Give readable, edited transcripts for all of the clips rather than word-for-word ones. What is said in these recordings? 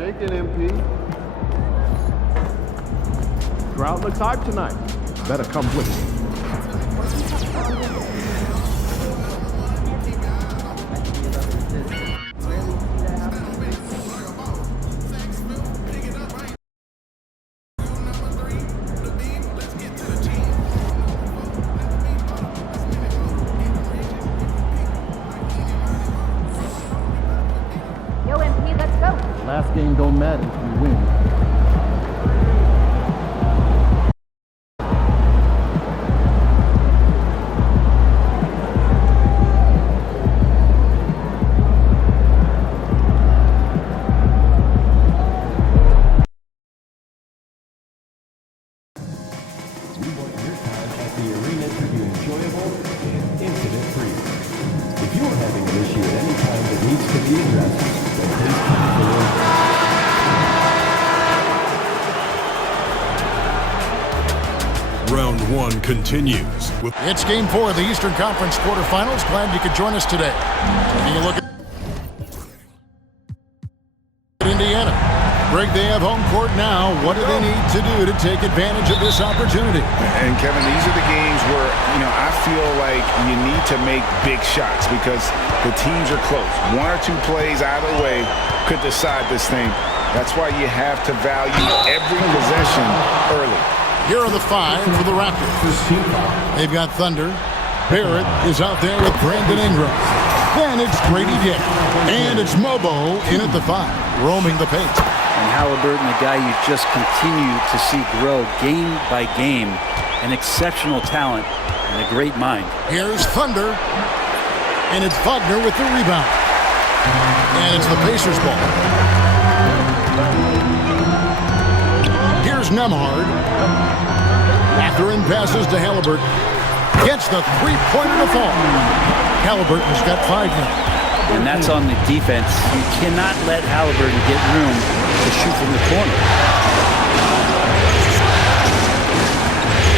shaking, MP. Crowd looks hype tonight. Better come with me. Yo, MP, let's go. Last game don't matter if you win. We want your time at the arena to be enjoyable and incident-free. If you are having an issue at any time that needs to be addressed, then please come to the room. Round one continues with It's Game 4 of the Eastern Conference quarterfinals. Glad you could join us today. Taking a look at Indiana. Greg, they have home court now. What do they need to do to take advantage of this opportunity? And Kevin, these are the games where, I feel like you need to make big shots because the teams are close. One or two plays either way could decide this thing. That's why you have to value every possession early. Here are the five for the Raptors. They've got Thunder. Barrett is out there with Brandon Ingram. Then it's Grady Dick. And it's Mobo in at the five, roaming the paint. And Halliburton, a guy you just continue to see grow game by game. An exceptional talent and a great mind. Here's Thunder. And it's Wagner with the rebound. And it's the Pacers ball. Here's Nembhard. Mathurin passes to Halliburton. Gets the three-pointer to fall. Halliburton's got 5 now. And that's on the defense. You cannot let Halliburton get room to shoot from the corner.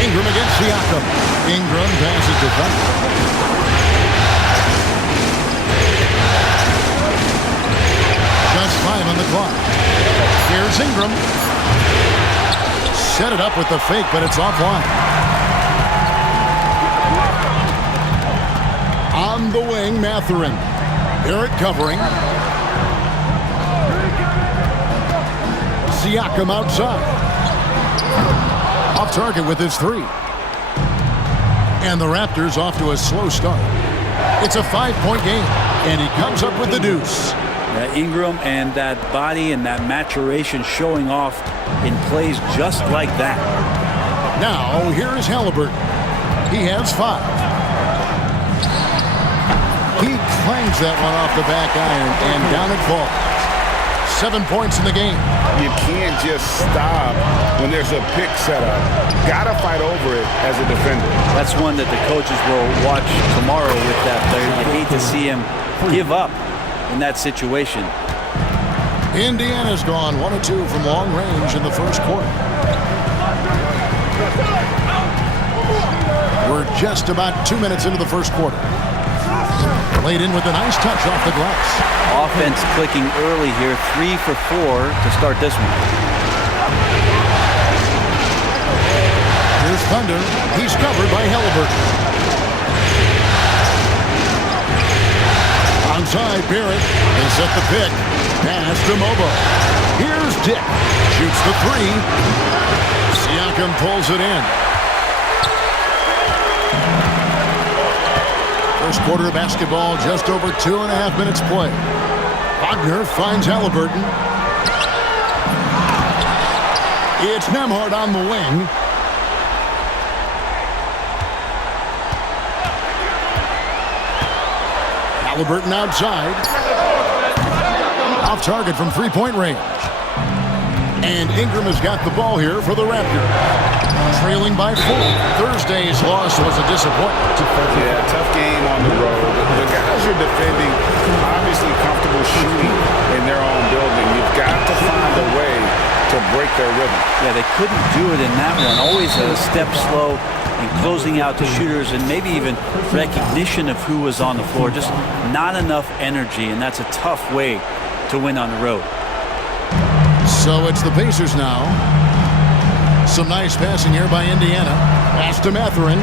Ingram against Siakam. Ingram passes to Thunder. Just 5 on the clock. Here's Ingram. Set it up with the fake, but it's offline. On the wing, Mathurin. Barrett covering. Siakam outside. Off target with his 3. And the Raptors off to a slow start. It's a 5-point game, and he comes up with the deuce. Ingram and that body and that maturation showing off in plays just like that. Now, here is Halliburton. He has 5. He clangs that one off the back iron, and down it falls. 7 points in the game. You can't just stop when there's a pick set up. Gotta fight over it as a defender. That's one that the coaches will watch tomorrow with that player. You hate to see him give up in that situation. Indiana's gone 1 of 2 from long range in the first quarter. We're just about 2 minutes into the first quarter. Played in with a nice touch off the glass. Offense clicking early here, 3 for 4 to start this one. Here's Thunder. He's covered by Halliburton. Onside, Barrett. They set the pick. Pass to Mobo. Here's Dick. Shoots the 3. Siakam pulls it in. First quarter of basketball, just over 2.5 minutes play. Wagner finds Halliburton. It's Nembhard on the wing. Halliburton outside. Off target from 3-point range. And Ingram has got the ball here for the Raptors. Trailing by 4. Thursday's loss was a disappointment. Yeah, tough game on the road. The guys are defending, obviously comfortable shooting in their own building. You've got to find a way to break their rhythm. Yeah, they couldn't do it in that one. Always a step slow in closing out the shooters and maybe even recognition of who was on the floor. Just not enough energy, and that's a tough way to win on the road. So it's the Pacers now. Some nice passing here by Indiana. Pass to Mathurin.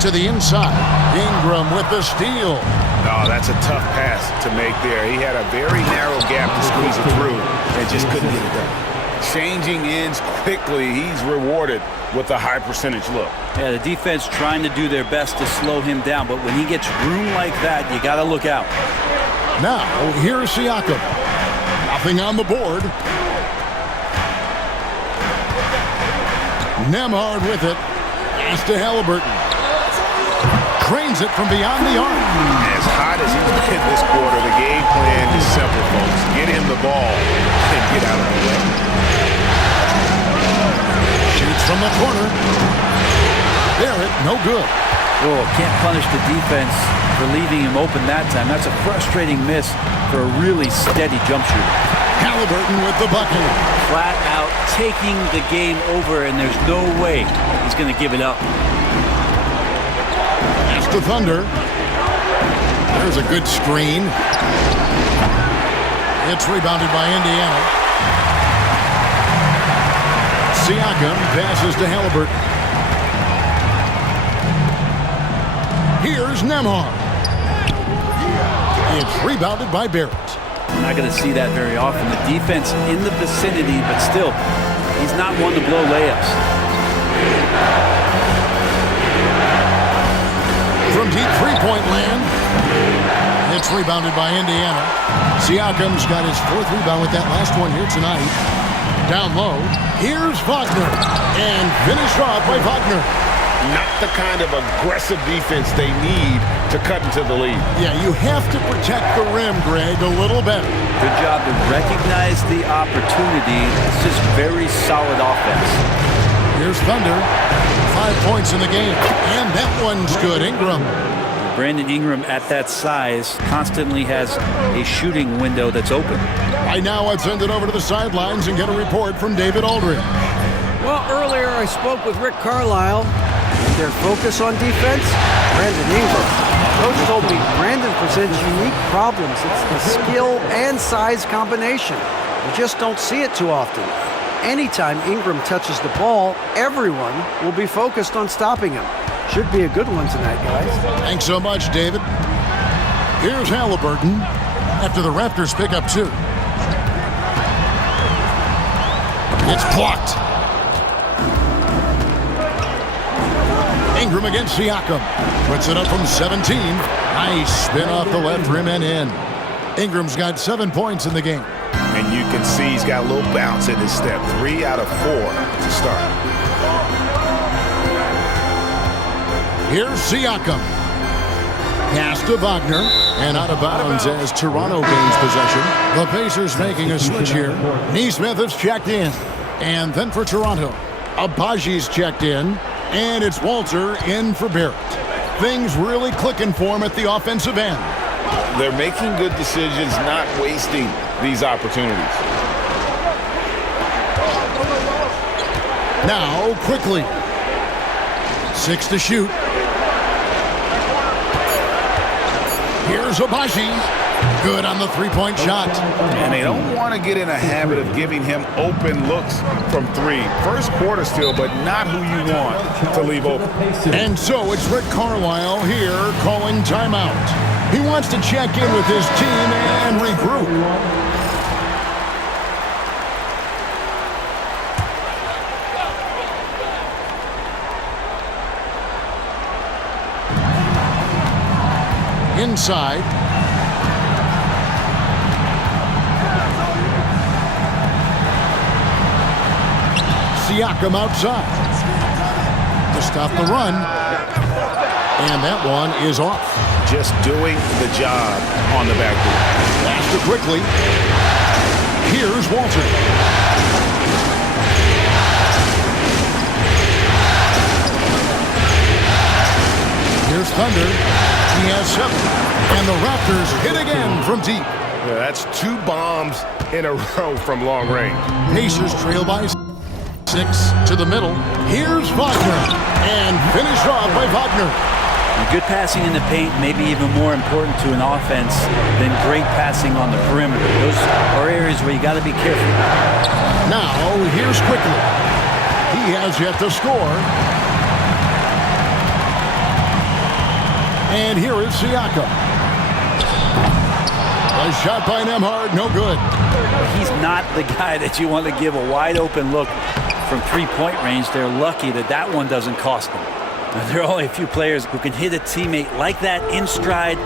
To the inside. Ingram with the steal. No, that's a tough pass to make there. He had a very narrow gap to squeeze it through and just couldn't get it done. Changing ends quickly, he's rewarded with a high percentage look. Yeah, the defense trying to do their best to slow him down, but when he gets room like that, you got to look out. Now, here's Siakam. Nothing on the board. Nembhard with it. Pass to Halliburton. Cranes it from beyond the arc. As hot as he's been this quarter, the game plan is simple, folks. Get him the ball and get out of the way. Shoots from the corner. Barrett, no good. Oh, can't punish the defense for leaving him open that time. That's a frustrating miss for a really steady jump shooter. Halliburton with the bucket. Flat out taking the game over, and there's no way he's going to give it up. Pass to Thunder. There's a good screen. It's rebounded by Indiana. Siakam passes to Halliburton. Here's Nembhard. It's rebounded by Barrett. Not going to see that very often. The defense in the vicinity, but still, he's not one to blow layups. From deep three-point land, it's rebounded by Indiana. Siakam's got his fourth rebound with that last one here tonight. Down low, here's Wagner, and finished off by Wagner. Not the kind of aggressive defense they need to cut into the lead. Yeah, you have to protect the rim, Greg, a little better. Good job to recognize the opportunity. It's just very solid offense. Here's Thunder. 5 points in the game, and that one's good. Ingram. Brandon Ingram at that size constantly has a shooting window that's open. Right now, I'd send it over to the sidelines and get a report from David Aldridge. Well, earlier I spoke with Rick Carlisle. Their focus on defense, Brandon Ingram. Coach told me Brandon presents unique problems. It's the skill and size combination. We just don't see it too often. Anytime Ingram touches the ball, everyone will be focused on stopping him. Should be a good one tonight, guys. Thanks so much, David. Here's Halliburton after the Raptors pick up 2. It's blocked. Ingram against Siakam. Puts it up from 17. Nice spin off the left rim and in. Ingram's got 7 points in the game. And you can see he's got a little bounce in his step. 3 out of 4 to start. Here's Siakam. Pass to Wagner. And out of bounds as Toronto gains possession. The Pacers making a switch here. Nesmith is checked in. And then for Toronto, Abaji's checked in. And it's Walter in for Barrett. Things really clicking for him at the offensive end. They're making good decisions, not wasting these opportunities. Now, quickly. 6 to shoot. Here's Abaji. Good on the three-point shot. And they don't want to get in a habit of giving him open looks from 3. First quarter still, but not who you want to leave open. And so it's Rick Carlisle here calling timeout. He wants to check in with his team and regroup. Inside. Siakam outside to stop the run. And that one is off. Just doing the job on the backboard. Pass to quickly. Here's Walter. Here's Thunder. He has 7. And the Raptors hit again from deep. Yeah, that's 2 bombs in a row from long range. Pacers trail by 6 to the middle. Here's Wagner. And finished off by Wagner. And good passing in the paint may be even more important to an offense than great passing on the perimeter. Those are areas where you got to be careful. Now, here's Quickly. He has yet to score. And here is Siakam. A shot by Nembhard, no good. He's not the guy that you want to give a wide open look from three-point range. They're lucky that that one doesn't cost them. There are only a few players who can hit a teammate like that in stride.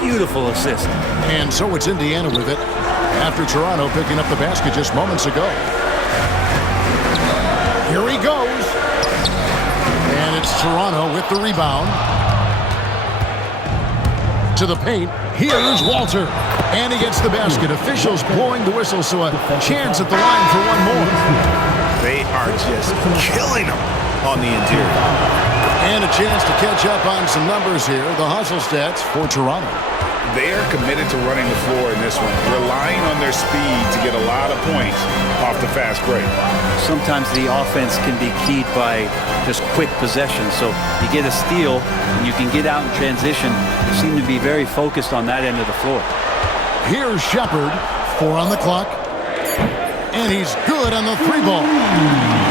Beautiful assist. And so it's Indiana with it after Toronto picking up the basket just moments ago. Here he goes. And it's Toronto with the rebound. To the paint. Here's Walter. And he gets the basket. Officials blowing the whistle, so a chance at the line for one more. They are just killing them on the interior. And a chance to catch up on some numbers here. The hustle stats for Toronto. They are committed to running the floor in this one, relying on their speed to get a lot of points off the fast break. Sometimes the offense can be keyed by just quick possession. So you get a steal and you can get out in transition. They seem to be very focused on that end of the floor. Here's Shepard, 4 on the clock. And he's good on the 3-ball.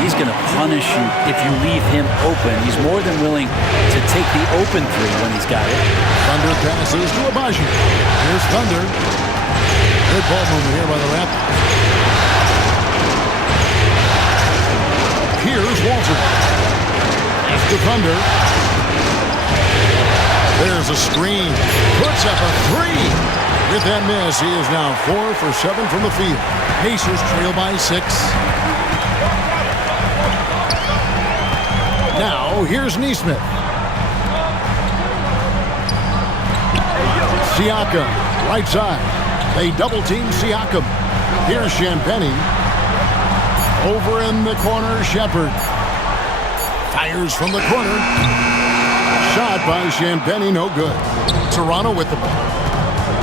He's going to punish you if you leave him open. He's more than willing to take the open three when he's got it. Thunder passes to Agbaji. Here's Thunder. Good ball movement here by the Raptors. Here's Walter. After Thunder. There's a screen. Puts up a 3. With that miss, he is now 4 for 7 from the field. Pacers trail by 6. Now, here's Nesmith. Siakam, right side. They double-team Siakam. Here's Champagnie. Over in the corner, Shepard. Fires from the corner. Shot by Champagnie, no good. Toronto with the ball.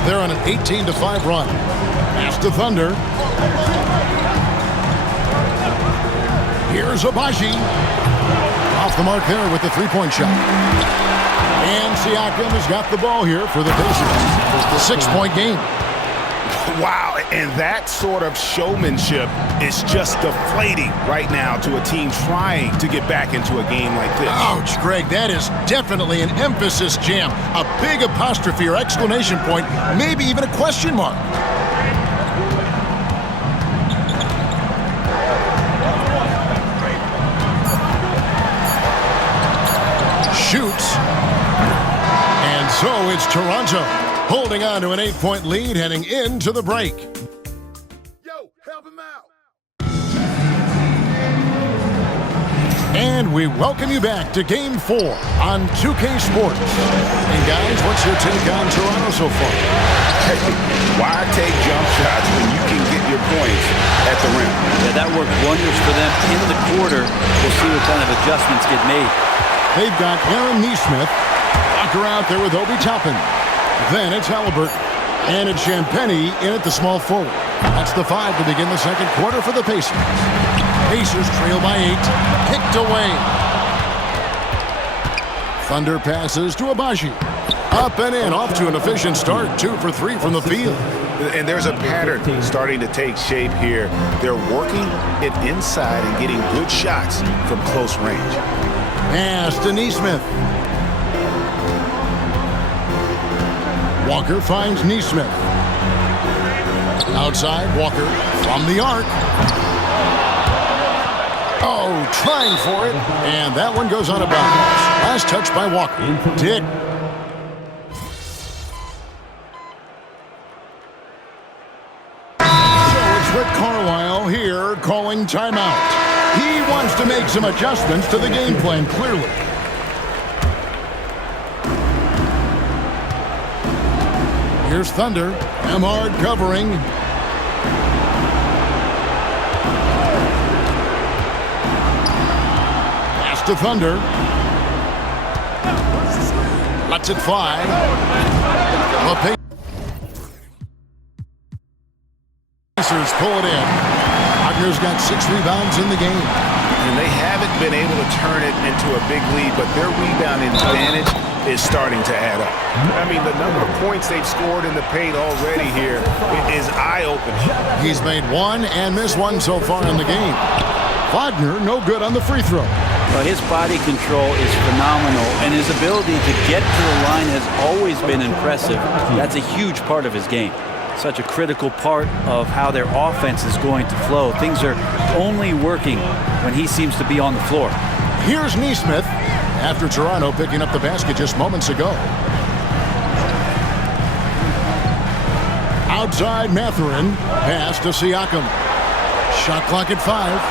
They're on an 18-5 run. Pass to Thunder. Here's Agbaji. Off the mark there with the three-point shot. And Siakam has got the ball here for the Pacers. The 6-point game. Wow, and that sort of showmanship is just deflating right now to a team trying to get back into a game like this. Ouch, Greg, that is definitely an emphasis jam. A big apostrophe or exclamation point, maybe even a question mark. Shoots. And so it's Toronto holding on to an 8-point lead heading into the break. Yo, help him out. And we welcome you back to Game 4 on 2K Sports. And guys, what's your take on Toronto so far? Why take jump shots when you can get your points at the rim? Yeah, that worked wonders for them in the quarter. We'll see what kind of adjustments get made. They've got Aaron Nesmith. Walker out there with Obi Toppin. Then it's Halliburton. And it's Champagnie in at the small forward. That's the 5 to begin the second quarter for the Pacers. Pacers trail by 8. Kicked away. Thunder passes to Agbaji. Up and in, off to an efficient start. 2 for 3 from the field. And there's a pattern starting to take shape here. They're working it inside and getting good shots from close range. Pass to Nesmith. Walker finds Nesmith. Outside, Walker from the arc. Oh, trying for it. And that one goes out of bounds. Last touch by Walker. Dick. So it's Rick Carlisle here calling timeout. He wants to make some adjustments to the game plan, clearly. Here's Thunder. Nembhard covering. Pass to Thunder. Lets it fly. The Pacers pull it in. Wagner's got 6 rebounds in the game. And they haven't been able to turn it into a big lead, but their rebounding advantage is starting to add up. I mean, the number of points they've scored in the paint already here is eye-opening. He's made 1 and missed 1 so far in the game. Wagner, no good on the free throw. But his body control is phenomenal, and his ability to get to the line has always been impressive. That's a huge part of his game. Such a critical part of how their offense is going to flow. Things are only working when he seems to be on the floor. Here's Neesmith after Toronto picking up the basket just moments ago. Outside Mathurin, pass to Siakam. Shot clock at 5.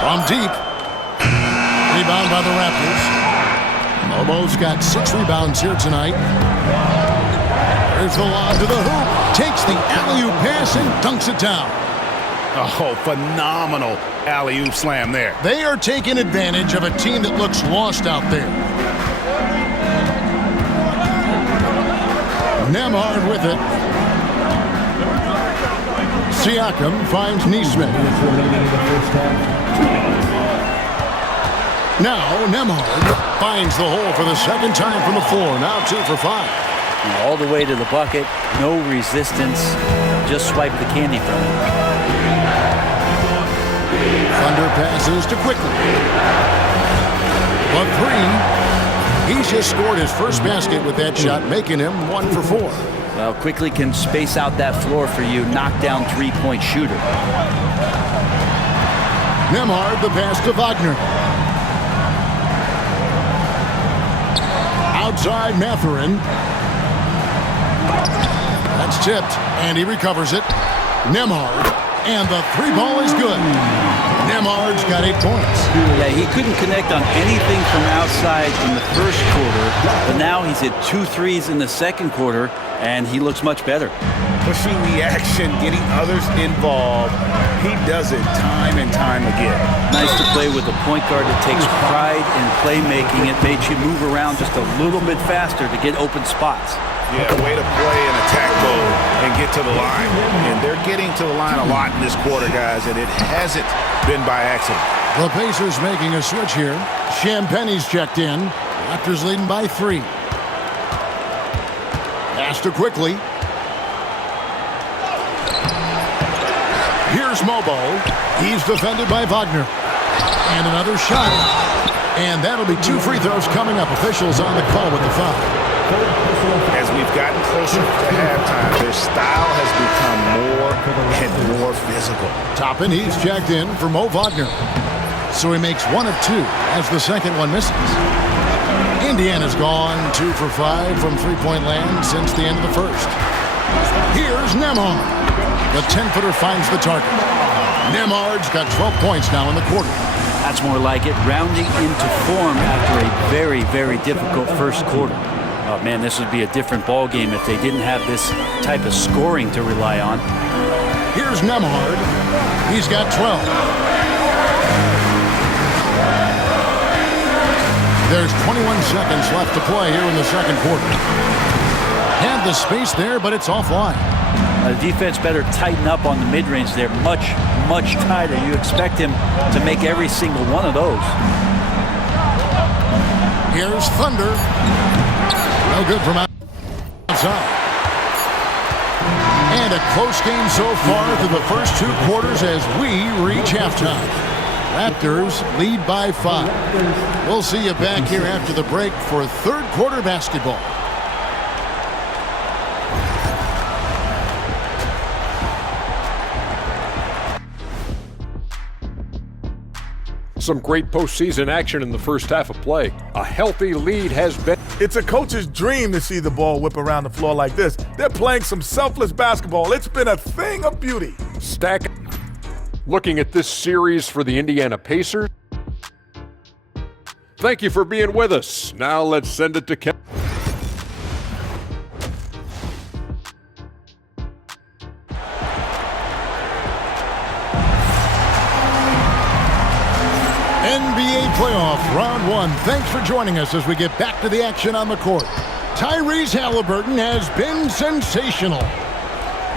From deep. Rebound by the Raptors. Mobo's got 6 rebounds here tonight. There's the lob to the hoop. Takes the alley-oop pass and dunks it down. Oh, phenomenal alley-oop slam there. They are taking advantage of a team that looks lost out there. Nembhard with it. Siakam finds Neesmith. Now Nembhard finds the hole for the second time from the floor. Now 2 for 5. All the way to the bucket, no resistance, just swipe the candy from it. Thunder passes to Quickly. A 3. He's just scored his first basket with that shot, making him 1 for 4. Well, Quickly can space out that floor for you, knockdown 3-point shooter. Nembhard the pass to Wagner. Outside Mathurin. That's tipped, and he recovers it. Nembhard, and the 3 ball is good. Nembhard's got 8 points. Yeah, he couldn't connect on anything from outside in the first quarter, but now he's hit 2 threes in the second quarter, and he looks much better. Pushing the action, getting others involved. He does it time and time again. Nice to play with a point guard that takes pride in playmaking. It makes you move around just a little bit faster to get open spots. Yeah, way to play an attack mode and get to the line. And they're getting to the line a lot in this quarter, guys, and it hasn't been by accident. The Pacers making a switch here. Champagne's checked in. Raptors leading by 3. Pass to Quickly. Here's Mobo. He's defended by Wagner. And another shot. And that'll be 2 free throws coming up. Officials on the call with the foul. As we've gotten closer to halftime, their style has become more and more physical. Toppin, he's checked in for Mo Wagner. So he makes 1 of 2 as the second one misses. Indiana's gone 2 for 5 from 3-point land since the end of the first. Here's Nembhard. The 10-footer finds the target. Nembhard's got 12 points now in the quarter. That's more like it, rounding into form after a very, very difficult first quarter. Oh, man, this would be a different ball game if they didn't have this type of scoring to rely on. Here's Nembhard. He's got 12. There's 21 seconds left to play here in the second quarter. Had the space there, but it's offline. The defense better tighten up on the mid-range there much, much tighter. You expect him to make every single one of those. Here's Thunder. No good from outside. And a close game so far through the first 2 quarters as we reach halftime. Raptors lead by 5. We'll see you back here after the break for third quarter basketball. Some great postseason action in the first half of play. A healthy lead has been. It's a coach's dream to see the ball whip around the floor like this. They're playing some selfless basketball. It's been a thing of beauty. Stack. Looking at this series for the Indiana Pacers. Thank you for being with us. Now let's send it to Kevin. NBA playoff round 1. Thanks for joining us as we get back to the action on the court. Tyrese Halliburton has been sensational.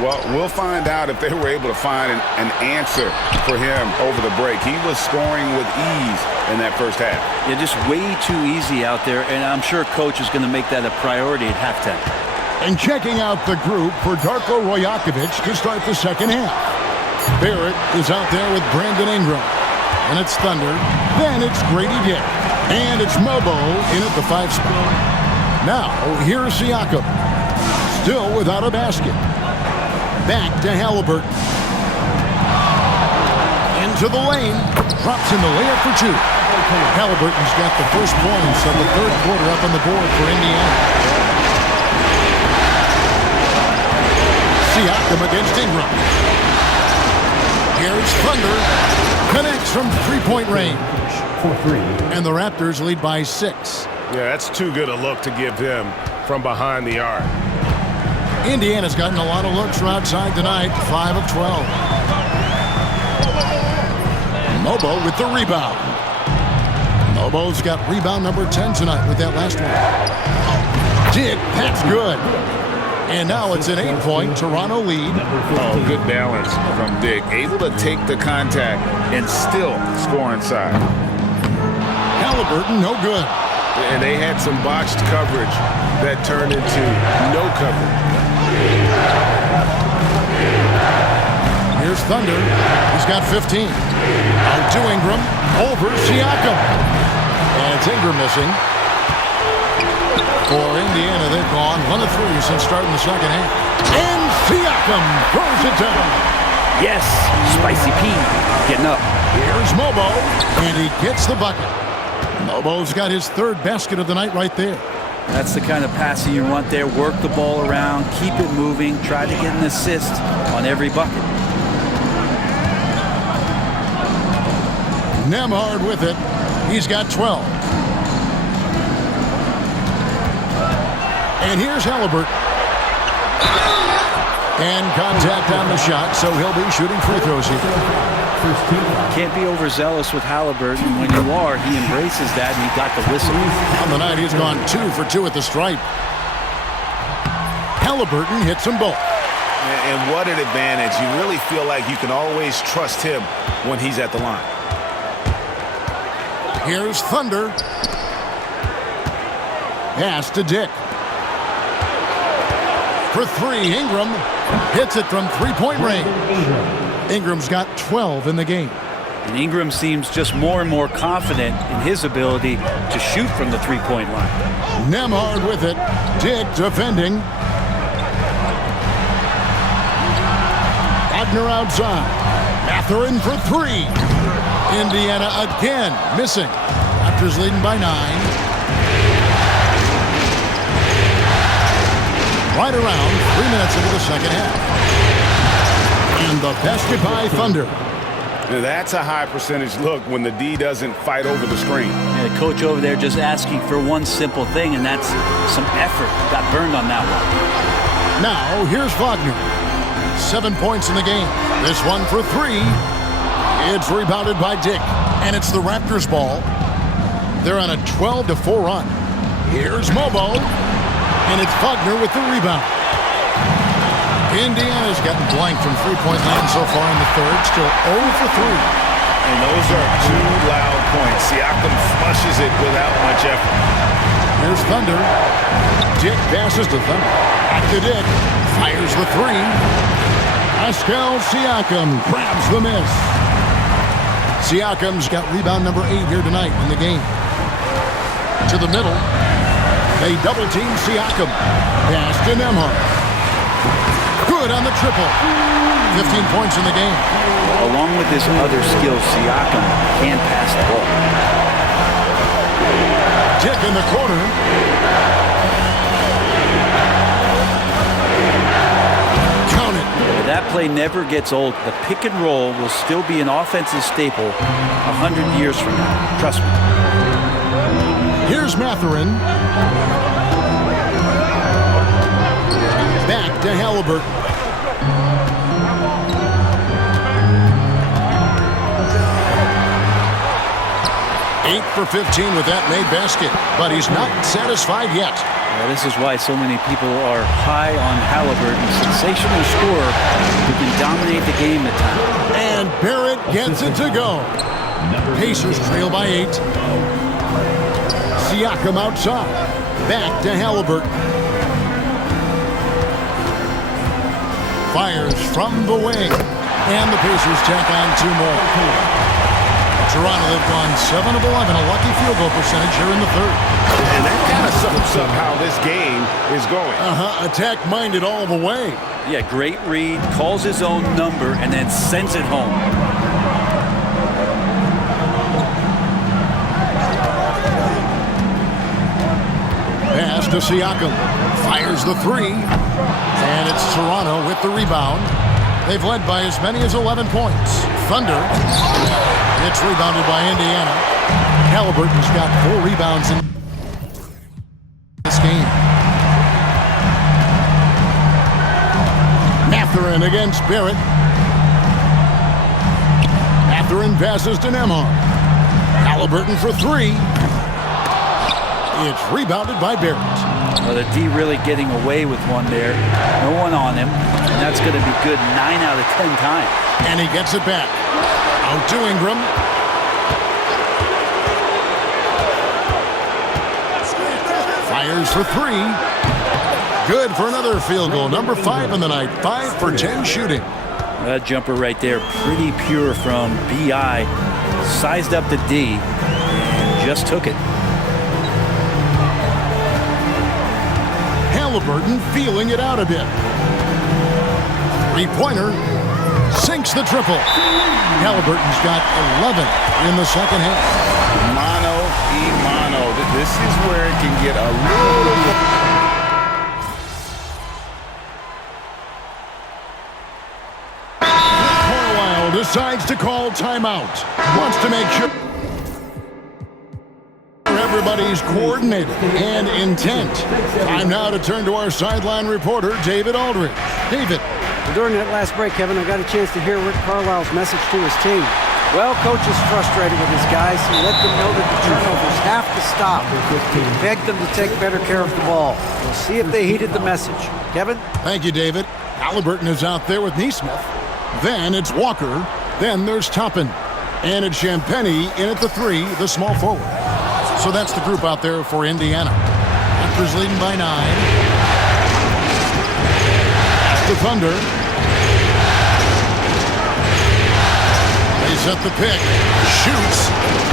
Well, we'll find out if they were able to find an answer for him over the break. He was scoring with ease in that first half. Yeah, just way too easy out there, and I'm sure coach is going to make that a priority at halftime. And checking out the group for Darko Rajakovic to start the second half. Barrett is out there with Brandon Ingram. And it's Thunder. Then it's Grady Dick. And it's Mobo in at the 5 spot. Now, here's Siakam. Still without a basket. Back to Halliburton. Into the lane. Drops in the layup for 2. Halliburton's got the first points of the third quarter up on the board for Indiana. Siakam against Ingram. Here's Thunder. Connects from three-point range. And the Raptors lead by 6. Yeah, that's too good a look to give him from behind the arc. Indiana's gotten a lot of looks from outside tonight. 5 of 12. Mobo with the rebound. Mobo's got rebound number 10 tonight with that last one. Dick, that's good. And now it's an 8-point Toronto lead. Oh, good balance from Dick. Able to take the contact and still score inside. Halliburton, no good. And they had some botched coverage that turned into no coverage. Here's Thunder. He's got 15. Out to Ingram. Over Siakam. And it's Ingram missing. For Indiana, they've gone 1 of 3 since starting the second half. And Siakam throws it down. Yes, Spicy P getting up. Here's Mobo, and he gets the bucket. Mobo's got his third basket of the night right there. That's the kind of passing you want there. Work the ball around, keep it moving, try to get an assist on every bucket. Nembhard with it. He's got 12. And here's Halliburton. And contact on the shot, so he'll be shooting free throws here. Can't be overzealous with Halliburton. When you are, he embraces that, and he got the whistle. On the night, he's gone 2 for 2 at the stripe. Halliburton hits them both. And what an advantage. You really feel like you can always trust him when he's at the line. Here's Thunder. Pass to Dick. For 3, Ingram hits it from three-point range. Ingram's got 12 in the game. And Ingram seems just more and more confident in his ability to shoot from the three-point line. Nembhard with it. Dick defending. Wagner outside. Mathurin for 3. Indiana again missing. Raptors leading by 9. Right around 3 minutes into the second half. And the basket by Thunder. That's a high percentage look when the D doesn't fight over the screen. Yeah, the coach over there just asking for one simple thing, and that's some effort. Got burned on that one. Now, here's Wagner. 7 points in the game. This one for 3. It's rebounded by Dick. And it's the Raptors' ball. They're on a 12-4 run. Here's Mobo. And it's Wagner with the rebound. Indiana's gotten blank from three-point land so far in the third. Still 0 for 3. And those are 2 loud points. Siakam flushes it without much effort. Here's Thunder. Dick passes to Thunder. Back to Dick. Fires the 3. Pascal Siakam grabs the miss. Siakam's got rebound number 8 here tonight in the game. To the middle. They double-team Siakam. Pass to Nembhard. Good on the triple. 15 points in the game. Along with his other skills, Siakam can pass the ball. Dick in the corner. Count it. That play never gets old. The pick and roll will still be an offensive staple 100 years from now. Trust me. Here's Mathurin. Back to Halliburton. 8 for 15 with that made basket, but he's not satisfied yet. Well, this is why so many people are high on Halliburton. Sensational scorer who can dominate the game at times. And Barrett gets it to go. Pacers trail by 8. Siakam outside. Back to Halliburton. Fires from the wing. And the Pacers tack on 2 more. Toronto have gone 7 of 11, a lucky field goal percentage here in the third. And that kind of sums up how this game is going. Attack-minded all the way. Yeah, great read, calls his own number, and then sends it home. Pass to Siakam. Fires the 3. And it's Toronto with the rebound. They've led by as many as 11 points. Thunder. It's rebounded by Indiana. Halliburton's got 4 rebounds in this game. Mathurin against Barrett. Mathurin passes to Nembhard. Halliburton for 3. It's rebounded by Barrett. Well, the D really getting away with one there. No one on him. And that's going to be good 9 out of 10 times. And he gets it back. Out to Ingram. Fires for 3. Good for another field goal. Number 5 in the night. 5 for 10 shooting. That jumper right there, pretty pure from B.I. Sized up the D and just took it. Halliburton feeling it out a bit. 3-pointer. Sinks the triple. Halliburton's got 11 in the second half. Mano y mano. This is where it can get a little... Carlisle decides to call timeout. Wants to make sure everybody's coordinated and intent. Time now to turn to our sideline reporter, David Aldridge. David. During that last break, Kevin, I got a chance to hear Rick Carlisle's message to his team. Well, coach is frustrated with his guys. He let them know that the turnovers have to stop. He begged them to take better care of the ball. We'll see if they heeded the message. Kevin? Thank you, David. Halliburton is out there with Nesmith. Then it's Walker. Then there's Toppin. And it's Champagnie in at the 3, the small forward. So that's the group out there for Indiana. Raptors leading by 9. That's the Thunder. They set the pick. Shoots.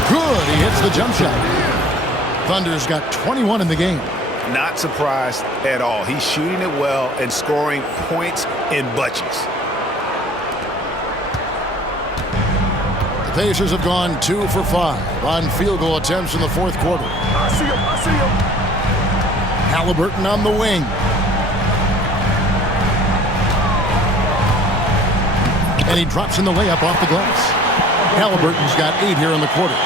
Good. He hits the jump shot. Thunder's got 21 in the game. Not surprised at all. He's shooting it well and scoring points in bunches. The Pacers have gone 2 for 5 on field goal attempts in the fourth quarter. I see him. Halliburton on the wing. And he drops in the layup off the glass. Halliburton's got 8 here in the quarter.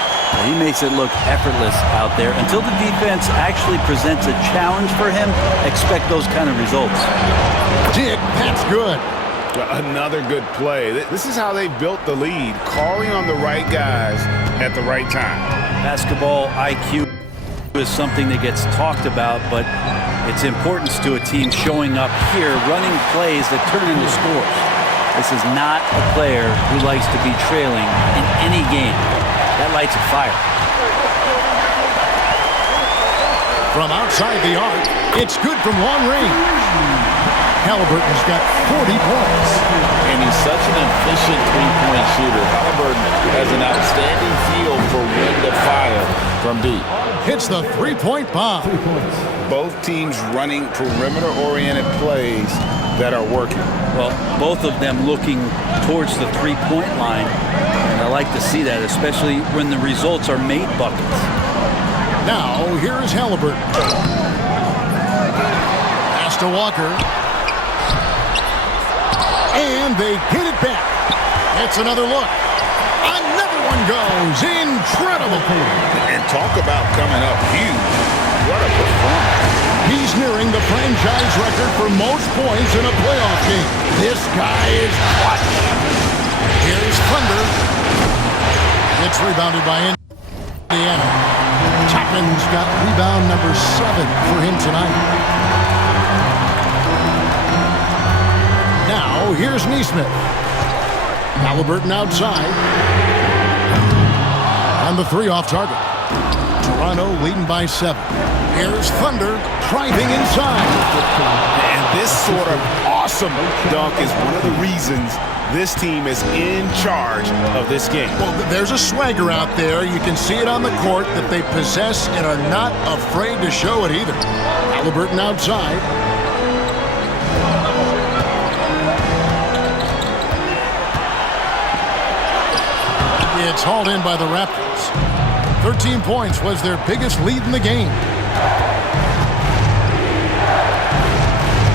He makes it look effortless out there. Until the defense actually presents a challenge for him, expect those kind of results. Dick, that's good. Another good play. This is how they built the lead, calling on the right guys at the right time. Basketball IQ is something that gets talked about, but its importance to a team showing up here, running plays that turn into scores. This is not a player who likes to be trailing in any game. That lights a fire. From outside the arc, it's good from long range. Halliburton's got 40 points. And he's such an efficient three-point shooter. Halliburton has an outstanding feel for when to fire from deep. Hits the three-point bomb. Both teams running perimeter-oriented plays that are working. Well, both of them looking towards the three-point line. And I like to see that, especially when the results are made buckets. Now, here is Halliburton. Pass to Walker. And they get it back. It's another look. Another one goes. Incredible. And talk about coming up huge. What a performance. He's nearing the franchise record for most points in a playoff game. This guy is clutch. Here's Thunder. It's rebounded by Indiana. Chapman's got rebound number 7 for him tonight. Now, here's Neesmith. Halliburton outside. And the 3 off target. Toronto leading by 7. Here's Thunder driving inside. And this sort of awesome dunk is one of the reasons this team is in charge of this game. Well, there's a swagger out there. You can see it on the court that they possess and are not afraid to show it either. Halliburton outside. It's hauled in by the Raptors. 13 points was their biggest lead in the game.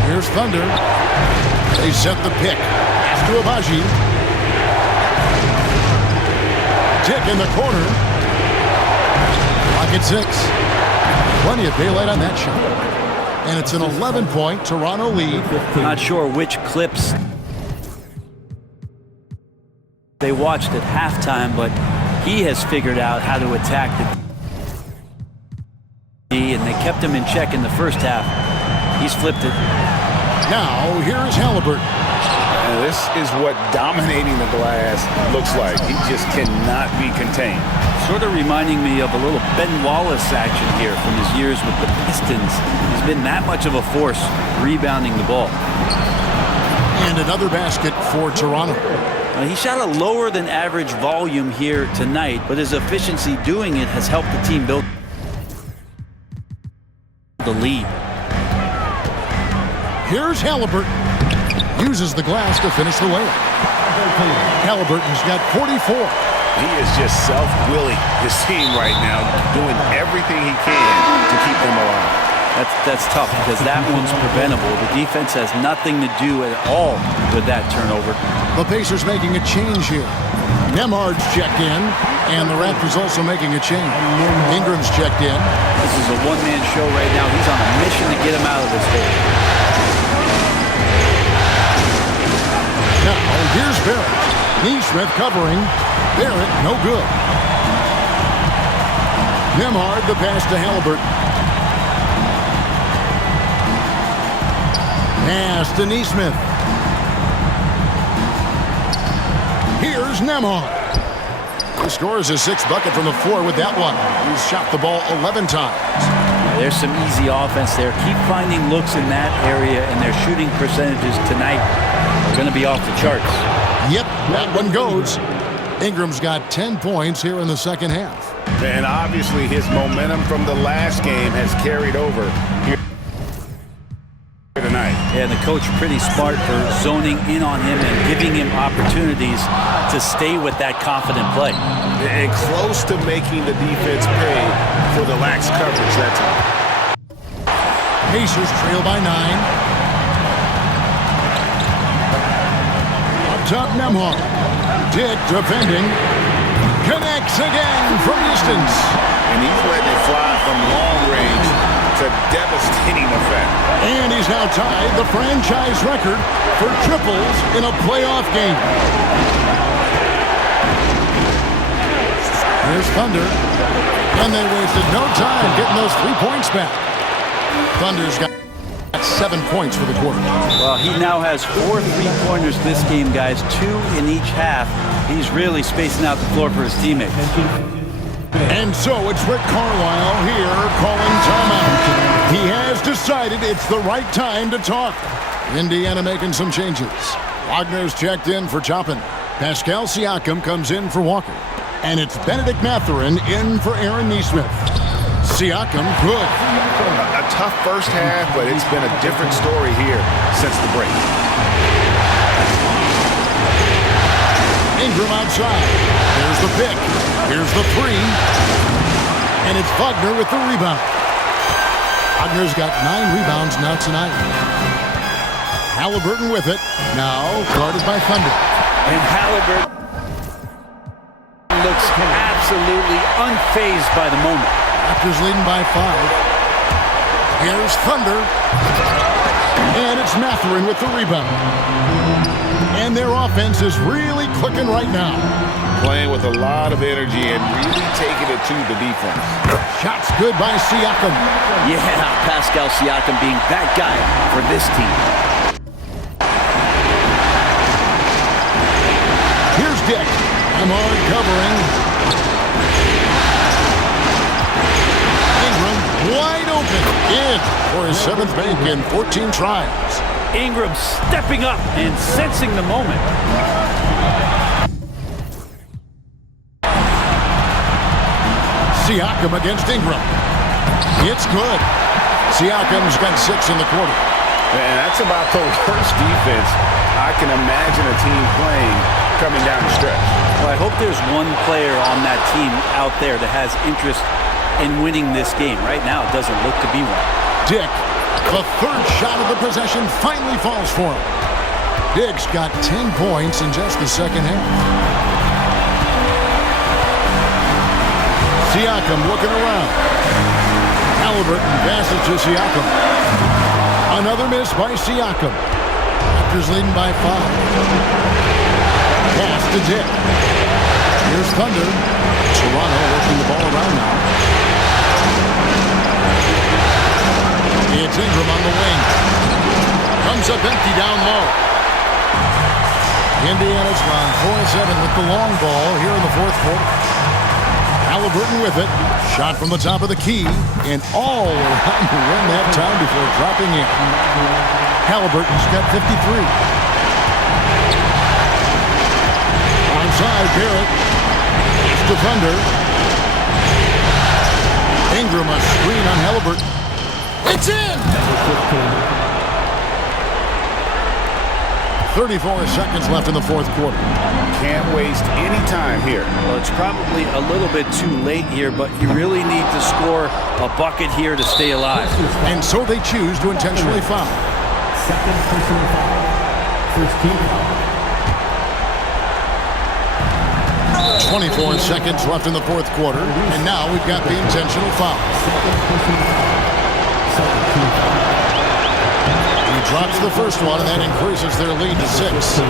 Here's Thunder. They set the pick. Pass to Abaji. Tick in the corner. Clock at 6. Plenty of daylight on that shot. And it's an 11-point Toronto lead. Not sure which clips they watched at halftime, but he has figured out how to attack the D, and they kept him in check in the first half. He's flipped it. Now, here's Halliburton. And this is what dominating the glass looks like. He just cannot be contained. Sort of reminding me of a little Ben Wallace action here from his years with the Pistons. He's been that much of a force rebounding the ball. And another basket for Toronto. He shot a lower than average volume here tonight, but his efficiency doing it has helped the team build the lead. Here's Halliburton. Uses the glass to finish the layup. Halliburton's got 44. He is just self-willing, this team right now, doing everything he can to keep them alive. That's tough because that one's preventable. The defense has nothing to do at all with that turnover. The Pacers making a change here. Nembhard's checked in, and the Raptors also making a change. Ingram's checked in. This is a one-man show right now. He's on a mission to get him out of this hole. Now, here's Barrett. Neesmith covering. Barrett, no good. Nembhard, the pass to Halliburton. Pass to Neesmith. Here's Nembhard. He scores his 6th bucket from the floor with that one. He's shot the ball 11 times. There's some easy offense there. Keep finding looks in that area, and their shooting percentages tonight are going to be off the charts. Yep, that one goes. Ingram's got 10 points here in the second half. And obviously his momentum from the last game has carried over here tonight. Yeah, the coach pretty smart for zoning in on him and giving him opportunities to stay with that confident play. And close to making the defense pay for the lax coverage that time. Pacers trail by 9. Up top, Nembhard. Dick defending. Connects again from distance. And he's letting it fly from long range to devastating effect. And he's now tied the franchise record for triples in a playoff game. Here's Thunder. And they wasted no time getting those 3 points back. Thunder's got 7 points for the quarter. Well, he now has 4 3-pointers this game, guys. 2 in each half. He's really spacing out the floor for his teammates. And so it's Rick Carlisle here calling timeout. He has decided it's the right time to talk. Indiana making some changes. Wagner's checked in for Toppin. Pascal Siakam comes in for Walker. And it's Benedict Mathurin in for Aaron Neesmith. Siakam, good. A tough first half, but it's been a different story here since the break. Ingram outside. There's the pick. Here's the 3. And it's Wagner with the rebound. Wagner's got 9 rebounds now tonight. Halliburton with it. Now guarded by Thunder. And Halliburton looks absolutely unfazed by the moment. Raptors leading by 5. Here's Thunder. And It's Mathurin with the rebound. And their offense is really clicking right now. Playing with a lot of energy and really taking it to the defense. Shots good by Siakam. Yeah, Pascal Siakam being that guy for this team. Here's Dick. Ahmad covering. Ingram wide open. In for his 7th make in 14 tries. Ingram stepping up and sensing the moment. Siakam against Ingram. It's good. Siakam's got 6 in the quarter. And that's about the worst defense I can imagine a team playing coming down the stretch. Well, I hope there's one player on that team out there that has interest in winning this game. Right now, it doesn't look to be one. Dick, the 3rd shot of the possession finally falls for him. Dick's got 10 points in just the second half. Siakam looking around. Halliburton passes to Siakam. Another miss by Siakam. Raptors leading by 5. Pass to Dick. Here's Thunder. Toronto working the ball around now. It's Ingram on the wing. Comes up empty down low. Indiana's gone 4-7 with the long ball here in the 4th quarter. Halliburton with it. Shot from the top of the key. And all around the rim that time before dropping in. Halliburton's got 53. Onside, Barrett. It's to Thunder. Ingram a screen on Halliburton. It's in! 34 seconds left in the 4th quarter. Can't waste any time here. Well, it's probably a little bit too late here, but you really need to score a bucket here to stay alive. And so they choose to intentionally foul. Second personal foul. First team foul. 24 seconds left in the 4th quarter. And now we've got the intentional foul. Second personal foul. Second team foul. He drops the first one, and that increases their lead to 6. 2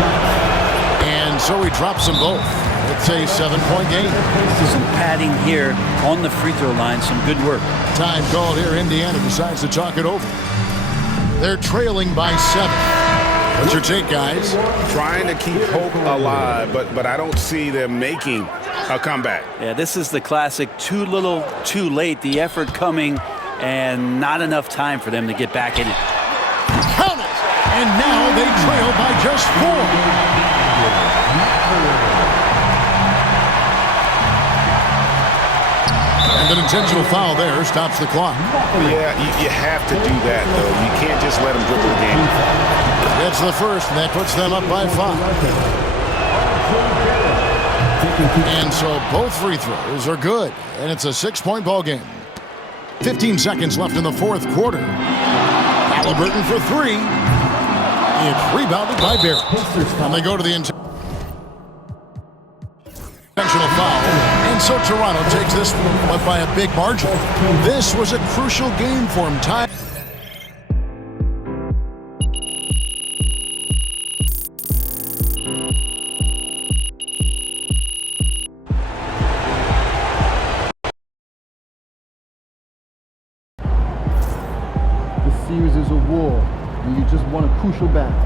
shots. And so he drops them both. It's a 7-point game. Some padding here on the free throw line. Some good work. Time called here. Indiana decides to talk it over. They're trailing by 7. What's your take, guys? Trying to keep hope alive, but I don't see them making a comeback. Yeah, this is the classic too little, too late. The effort coming and not enough time for them to get back in it. Count it! And now they trail by just 4. And an intentional foul there stops the clock. Yeah, you have to do that, though. You can't just let them dribble the game. That's the first, and that puts them up by 5. And so both free throws are good, and it's a 6-point ball game. 15 seconds left in the 4th quarter. Halliburton for 3. It's rebounded by Barrett. And they go to the intentional foul. And so Toronto takes this one by a big margin. This was a crucial game for him. Time. The series is a war, and you just won a crucial battle.